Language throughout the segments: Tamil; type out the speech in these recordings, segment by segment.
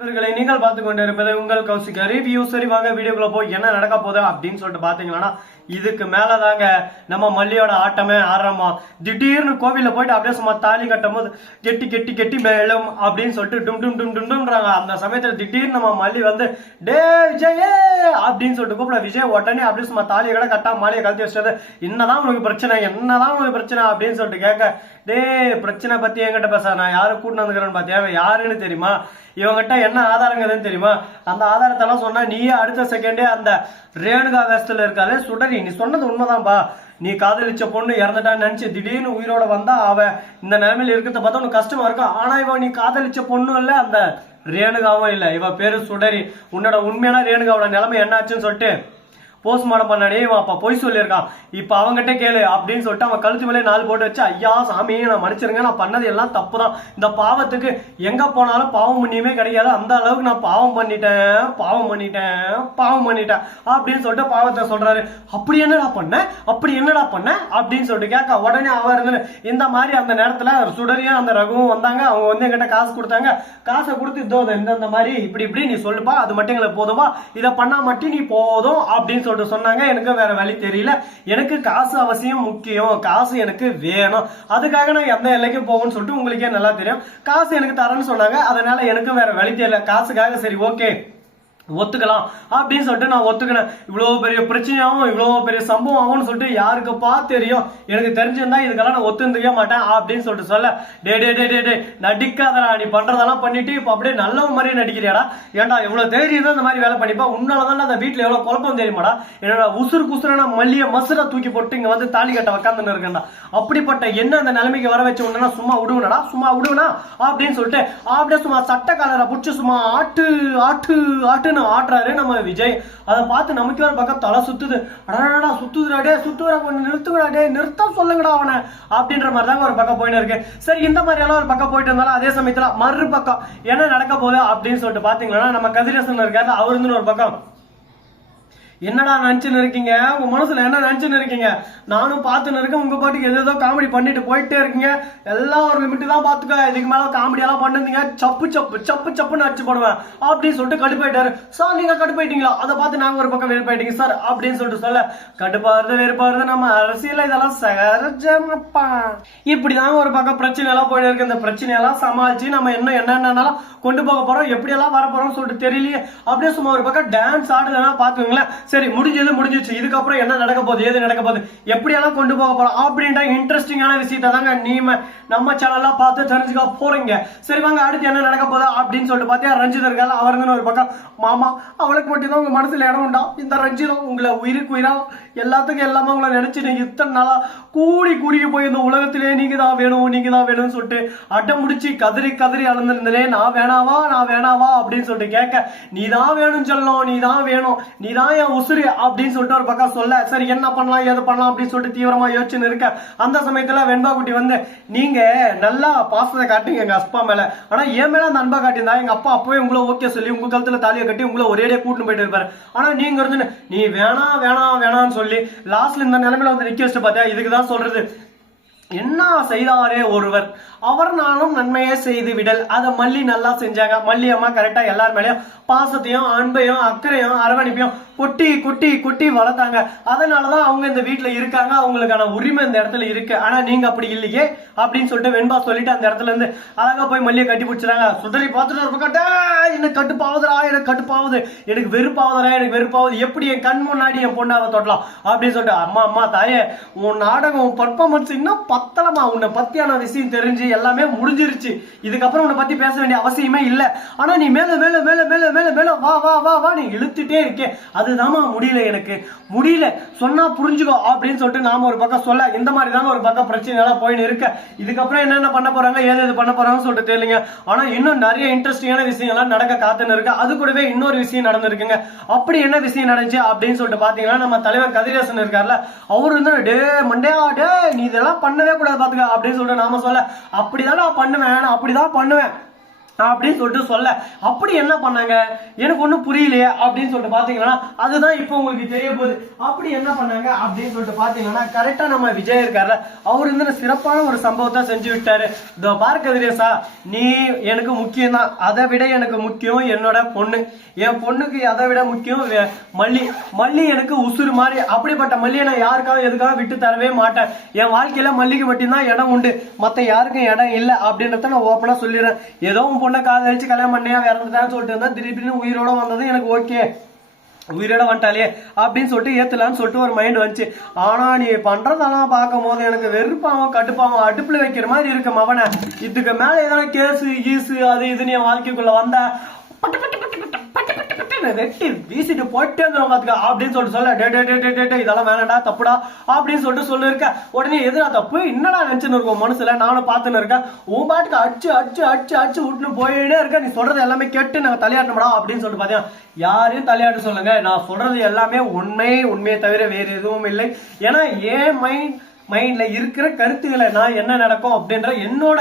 இவர்களை நீங்கள் பார்த்து கொண்டு இருப்பது உங்கள் கௌசிக் ரிவ்யூ. சரி வாங்க வீடியோக்குள்ள போய் என்ன நடக்க போகுது அப்படின்னு சொல்லிட்டு பாத்தீங்கன்னா, இதுக்கு மேலதாங்க நம்ம மல்லியோட ஆட்டமே ஆரம்பம். திடீர்னு கோவில்ல போயிட்டு அப்படியே சும்மா தாலி கட்டும் போது கெட்டி கெட்டி கெட்டி மேலும் அப்படின்னு சொல்லிட்டு டும் டும் டும் டும் டும்ன்றாங்க. அந்த சமயத்துல திடீர்னு நம்ம மல்லி வந்து டே விஜயே அப்படின்னு சொல்லிட்டு கூப்பிட விஜய் உடனே அப்படியே சும்மா தாலியை கூட கட்டா மாலையை கழட்டி வச்சது. என்னதான் உனக்கு பிரச்சனை, என்னதான் உனக்கு பிரச்சனை அப்படின்னு சொல்லிட்டு கேட்க, டே பிரச்சனை பத்தி என்கிட்ட பேச நான் யாரும் கூட்டிட்டு வந்துக்கிறேன்னு பாத்தியா, யாருன்னு தெரியுமா, இவங்கிட்ட என்ன ஆதாரங்கன்னு தெரியுமா, அந்த ஆதாரத்தெல்லாம் சொன்னா நீயே அடுத்த செகண்டே அந்த ரேணுகா வேஸ்ட்ல இருக்காரு சுடரி, நீ சொன்னது உண்மைதான்பா, நீ காதலிச்ச பொண்ணு இறந்துட்டான்னு நினைச்சு திடீர்னு உயிரோட வந்தா அவ இந்த நிலைமையில இருக்கிறத பார்த்தா உனக்கு கஷ்டமா இருக்கும். ஆனா இவ நீ காதலிச்ச பொண்ணும் இல்ல, அந்த ரேணுகாவும் இல்ல, இவ பேரு சுடரி. உன்னோட உண்மையான ரேணுகாவோட நிலைமை என்னாச்சுன்னு சொல்லிட்டு போஸ்ட்மார்டம் பண்ணானே இவன் அப்ப பொய் சொல்லியிருக்கான். இப்ப அவங்ககிட்ட கேளு அப்படின்னு சொல்லிட்டு அவன் கழுத்து மேலே 4 போட்டு வச்சு, ஐயா சாமி நான் மன்னிச்சிருங்க, நான் பண்ணது எல்லாம் தப்பு தான், இந்த பாவத்துக்கு எங்க போனாலும் பாவம் புண்ணியமே கிடைக்காது, அந்த அளவுக்கு நான் பாவம் பண்ணிட்டேன் அப்படின்னு சொல்லிட்டு பாவத்தை சொல்றாரு. அப்படி என்னடா பண்ண அப்படின்னு சொல்லிட்டு கேட்க, உடனே அவர் இருந்து இந்த மாதிரி அந்த நேரத்துல சுடரியும் அந்த ரகுவும் வந்தாங்க. அவங்க வந்து என்கிட்ட காசு கொடுத்தாங்க, காசை கொடுத்து இதோ இந்த மாதிரி இப்படி நீ சொல்லுப்பா, அது மட்டும் எங்களுக்கு போதுமா, இதை பண்ணா மட்டும் நீ போதும் அப்படின்னு சொல்லிட்டு சொன்னாங்க. எனக்கு வேற வழி தெரியல, எனக்கு காசு அவசியம் முக்கியம், காசு எனக்கு வேணும், அதுக்காக நான் எந்த எல்லைக்கும் போகும்னு சொல்லிட்டு உங்களுக்கே நல்லா தெரியும், காசு எனக்கு தரேன்னு சொன்னாங்க. அதனால எனக்கு வேற வழி தெரியல, காசுக்காக சரி ஓகே ஒத்துக்கலாம் அப்படின்னு சொல்லிட்டு நான் ஒத்துக்கினேன். இவ்வளவு பெரிய பிரச்சனையாகவும் இவ்வளவு பெரிய சம்பவம் ஆகும்னு சொல்லிட்டு யாருக்குப்பா தெரியும், எனக்கு தெரிஞ்சிருந்தா இதுக்கெல்லாம் நான் ஒத்துந்துக்க மாட்டேன் அப்படின்னு சொல்லிட்டு சொல்ல, டே நடிக்காதடா, நீ பண்றதெல்லாம் பண்ணிட்டு இப்ப அப்படியே நல்ல மாதிரியே நடிக்கிறியாடா, ஏன்டா இவ்வளவு தைரியம் தான் இந்த மாதிரி வேலை பண்ணிப்பா, உன்னாலதான் அந்த வீட்டுல எவ்வளவு குழப்பம் தெரியுமாடா, என்னோட குசுறான மல்லிய மசுரா தூக்கி போட்டு இங்க வந்து தாலி கட்ட உக்காந்துன்னு இருக்கேன்டா, அப்படிப்பட்ட என்ன அந்த நிலைமைக்கு வர வச்சு உடனே சும்மா விடுவனா அப்படின்னு சொல்லிட்டு அப்படியே சும்மா சட்ட காலரை புடிச்சு சும்மா ஆட்டுன்னு ஆட்டுறாரு நம்ம விஜய். அதை பார்த்து நமக்கு ஒரு பக்கம் தலை சுத்துது, அடடா சுத்துறா கொஞ்சம் நிறுத்துங்கடா, நிறுத்த சொல்லுங்கடா அவனை அப்படின்ற மாதிரி தாங்க ஒரு பக்கம் போயிட்டு இருக்கு. சரி இந்த மாதிரி எல்லாம் ஒரு பக்கம் போயிட்டு இருந்தாலும் அதே சமயத்துல மறுபக்கம் என்ன நடக்க போகுது அப்படின்னு சொல்லிட்டு பாத்தீங்கன்னா, நம்ம கதிரேசன் இருக்காரு, அவரு ஒரு பக்கம் என்னடா நினைச்சுன்னு இருக்கீங்க, உங்க மனசுல என்ன நினைச்சுன்னு இருக்கீங்க, நானும் பார்த்துன்னு இருக்கேன், உங்க பாட்டுக்கு ஏதோ காமெடி பண்ணிட்டு போயிட்டே இருக்கீங்க, எல்லாம் ஒரு லிமிட்டு தான் பாத்துக்க, இதுக்கு மேல காமெடி எல்லாம் பண்ணிருந்தீங்க சப்புன்னு அடிச்சு போடுவேன் அப்படின்னு சொல்லிட்டு கடுப்பாயிட்டாரு. சார் நீங்க கடுப்பாயிட்டீங்களா, அதை பார்த்து நாங்க ஒரு பக்கம் வெறுப்பாயிட்டீங்க சார் அப்படின்னு சொல்லிட்டு சொல்ல, கடுப்பாருது வெறுப்பாருது நம்ம அரசியல இதெல்லாம் சகஜமப்பா. இப்படிதான் ஒரு பக்கம் பிரச்சனை எல்லாம் போயிட்டு இருக்கு. இந்த பிரச்சனையெல்லாம் சமாளிச்சு நம்ம என்னென்னலாம் கொண்டு போக போறோம், எப்படி எல்லாம் வர போறோம் சொல்லிட்டு தெரியலையே. அப்படியே சும்மா ஒரு பக்கம் டான்ஸ் ஆடுதுன்னா பாத்துக்கோங்களேன். சரி முடிஞ்சிச்சு, இதுக்கப்புறம் என்ன நடக்க போகுது, ஏது நடக்க போகுது, எப்படியெல்லாம் கொண்டு போக போறோம் அப்படின்ற இன்ட்ரெஸ்டிங்கான விஷயத்தை தாங்க நீங்க நம்ம சேனல்ல பார்த்து தெரிஞ்சுக்க போறீங்க. சரி வாங்க அடுத்து என்ன நடக்க போகுது அப்படின்னு சொல்லிட்டு பாத்தியா, ரஞ்சித் இருக்கால, அவருன்னு ஒரு பக்கம், மாமா அவளுக்கு மட்டும்தான் உங்க மனசுல இடம் உண்டா, இந்த ரஞ்சிதம் உங்களை உயிருக்கு உயிரா எல்லாத்துக்கும் எல்லாமே உங்களை நினைச்சு நீங்க இத்தனை நாளா குறுகி போய் இந்த உலகத்திலே நீங்க தான் வேணும்னு சொல்லிட்டு அடம் முடிச்சு கதறி அளந்திருந்தே, நான் வேணாவா அப்படின்னு சொல்லிட்டு கேட்க, நீதான் வேணும் சொல்லணும், நீதான் வேணும், நீதான் என் உசுறு அப்படின்னு சொல்லிட்டு ஒரு பக்கம் சொல்ல, சரி என்ன பண்ணலாம் ஏது பண்ணலாம் அப்படின்னு சொல்லிட்டு தீவிரமா யோசிச்சுன்னு இருக்க. அந்த சமயத்துல வெண்பா குட்டி வந்து, நீங்க நல்லா பாசத்தை காட்டுங்க எங்க அப்பா மேல, ஆனா என் மேல அந்த அன்பா காட்டியிருந்தா எங்க அப்பா அப்பவே உங்களை ஓகே சொல்லி உங்க கழுத்துல தாலியை கட்டி உங்களை ஒரேடியா கூட்டிட்டு போயிட்டு இருப்பாரு. ஆனா நீங்க இருந்து நீ வேணான்னு சொல்லி லாஸ்ட்ல இந்த நிலைமையில வந்து நிக்க வச்சுட்டு பாத்தியா, இதுக்குதான் சொல்றது, என்ன செய்தாரே ஒருவர் அவர் நானும் நன்மையே செய்து விடல். அதை மல்லி நல்லா செஞ்சாங்க. மல்லி அம்மா கரெக்டா எல்லார் மேலேயும் பாசத்தையும் அன்பையும் அக்கறையும் அரவணைப்பையும் கொட்டி வளர்த்தாங்க. அதனாலதான் அவங்க இந்த வீட்டுல இருக்காங்க, அவங்களுக்கான உரிமை இந்த இடத்துல இருக்கு. ஆனா நீங்க அப்படி இல்லையே அப்படின்னு சொல்லிட்டு வெண்பா சொல்லிட்டு அந்த இடத்துல இருந்து அழகா போய் மல்லியை கட்டி பிடிச்சாங்க. சுடரி பார்த்துட்டு எனக்கு கட்டுப்பாவுது, எனக்கு வெறுப்பாவுது, எப்படி என் கண் முன்னாடி என் பொண்ணாவை தொடலாம் அப்படின்னு சொல்லிட்டு, அம்மா தாயே உன் நாடகம் உன் பர்ஃபார்மன்ஸ் இன்னும் பத்தலமா, உன்னை பத்தியான விஷயம் தெரிஞ்சு எல்லாமே முடிஞ்சிருச்சு, இதுக்கப்புறம் உன்னை பத்தி பேச வேண்டிய அவசியமே இல்ல, ஆனா நீ மேல வா நீ இழுத்துட்டே இருக்கே, அதுதாமா முடியல சொன்னா புரிஞ்சுக்கோ அப்படின்னு சொல்லிட்டு நாம ஒரு பக்கம் சொல்ல, இந்த மாதிரி தாங்க ஒரு பக்கம் பிரச்சனை எல்லாம் போயின்னு இருக்க. இதுக்கப்புறம் என்னென்ன பண்ண போறாங்க ஏது பண்ண போறாங்கன்னு சொல்லிட்டு தெரியலங்க. ஆனா இன்னும் நிறைய இன்ட்ரெஸ்டிங்கான விஷயங்கள்லாம் நடக்க காத்துன்னு இருக்கு. அது கூடவே இன்னொரு விஷயம் நடந்திருக்குங்க. அப்படி என்ன விஷயம் நடந்துச்சு அப்படின்னு சொல்லிட்டு பாத்தீங்கன்னா, நம்ம தலைவர் கதிரேசன் இருக்காருல்ல, அவரு வந்து டே மண்டையா டே நீ இதெல்லாம் பண்ணவே கூடாது பாத்துக்க அப்படின்னு சொல்லிட்டு நாம சொல்ல, அப்படிதான் நான் பண்ணுவேன் அப்படின்னு சொல்லிட்டு சொல்ல அப்படி என்ன பண்ணாங்க எனக்கு ஒன்றும் புரியலையே அப்படின்னு சொல்லிட்டு பாத்தீங்கன்னா அதுதான் இப்போ உங்களுக்கு தெரிய போகுது. அப்படி என்ன பண்ணாங்க அப்படின்னு சொல்லிட்டு பாத்தீங்கன்னா கரெக்டா நம்ம விஜய் இருக்காரு, அவர் வந்து சிறப்பான ஒரு சம்பவத்தை செஞ்சு விட்டாரு. இதோ பார்க்கதிரேசா, நீ எனக்கு முக்கியம் தான், அதை விட எனக்கு முக்கியம் என்னோட பொண்ணு, என் பொண்ணுக்கு அதை விட முக்கியம் மல்லி. மல்லி எனக்கு உசுறு மாதிரி, அப்படிப்பட்ட மல்லியை நான் யாருக்காக எதுக்காக விட்டு தரவே மாட்டேன். என் வாழ்க்கையில மல்லிக்கு மட்டும்தான் இடம் உண்டு, மத்த யாருக்கும் இடம் இல்லை அப்படின்றத நான் ஓப்பனா சொல்லிடுறேன். ஏதோ பொண்ணை காதலிச்சு கல்யாணம் பண்ணியா இறந்துட்டான்னு சொல்லிட்டு இருந்தா திடீர்னு உயிரோட வந்தது எனக்கு ஓகே, உயிரோட வந்துட்டாலே அப்படின்னு சொல்லிட்டு ஏத்தலான்னு சொல்லிட்டு ஒரு மைண்ட் வந்துச்சு. ஆனா நீ பண்றதெல்லாம் பார்க்கும் போது எனக்கு வெறுப்பாவும் கட்டுப்பாவும் அடுப்புல வைக்கிற மாதிரி இருக்கு மவனை. இதுக்கு மேல ஏதாவது கேசு கீசு அது இதுன்னு என் வாழ்க்கைக்குள்ள வந்தா வெட்டி வீசிட்டு போயிட்டே அப்படின்னு சொல்லிட்டு சொல்ல இதெல்லாம் வேணாடா தப்புடா அப்படின்னு சொல்லிட்டு சொல்லு இருக்க. உடனே எதிரா தப்பு என்னடா நினைச்சுன்னு இருக்கும் மனசுல, நானும் பார்த்துன்னு இருக்கேன். உன் பாட்டுக்கு அடிச்சு அடிச்சு அடிச்சு அடிச்சு விட்டுன்னு போயிட்டே இருக்க, நீ சொல்றது எல்லாமே கேட்டு நாங்க தலையாட்டணும்டா அப்படின்னு சொல்லிட்டு பாத்தீங்கன்னா யாரையும் தலையாட்ட சொல்லுங்க, நான் சொல்றது எல்லாமே உண்மையை தவிர வேற எதுவும் இல்லை. ஏன்னா என் மைண்ட்ல இருக்கிற கருத்துக்களை நான் என்ன நடக்கும் அப்படின்ற என்னோட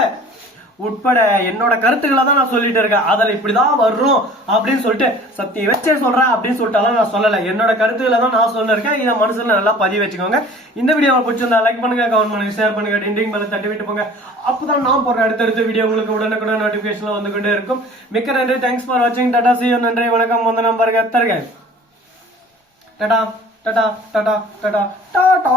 உட்பட என்னோட கருத்துக்களை தான் நான் சொல்லிட்டு இருக்கேன். அதில் இப்படிதான் வரும் அப்படின்னு சொல்லிட்டு சத்தியம் வச்சே சொல்றேன் அப்படின்னு சொல்லிட்டாலும் நான் சொல்லலை, என்னோட கருத்துக்களை தான் நான் சொல்லிருக்கேன். இதை மனசுல நல்லா பதிவு வச்சுக்கோங்க. இந்த வீடியோ பிடிச்சிருந்தா லைக் பண்ணுங்க, கமெண்ட் பண்ணுங்க, ஷேர் பண்ணுங்க, டிண்டிங் பெல்லை தட்டி விட்டு போங்க. அப்பதான் நான் போடுற அடுத்தடுத்த வீடியோ உங்களுக்கு உடனுக்குடன் நோட்டிபிகேஷன்ல வந்து கொண்டே இருக்கும். மிக்க நன்றி, தேங்க்ஸ் ஃபார் வாட்சிங். டாடா, see you, நன்றி, வணக்கம், வந்து நம்பருங்க தருங்க. டாடா டாடா டாடா டாடா டாடா.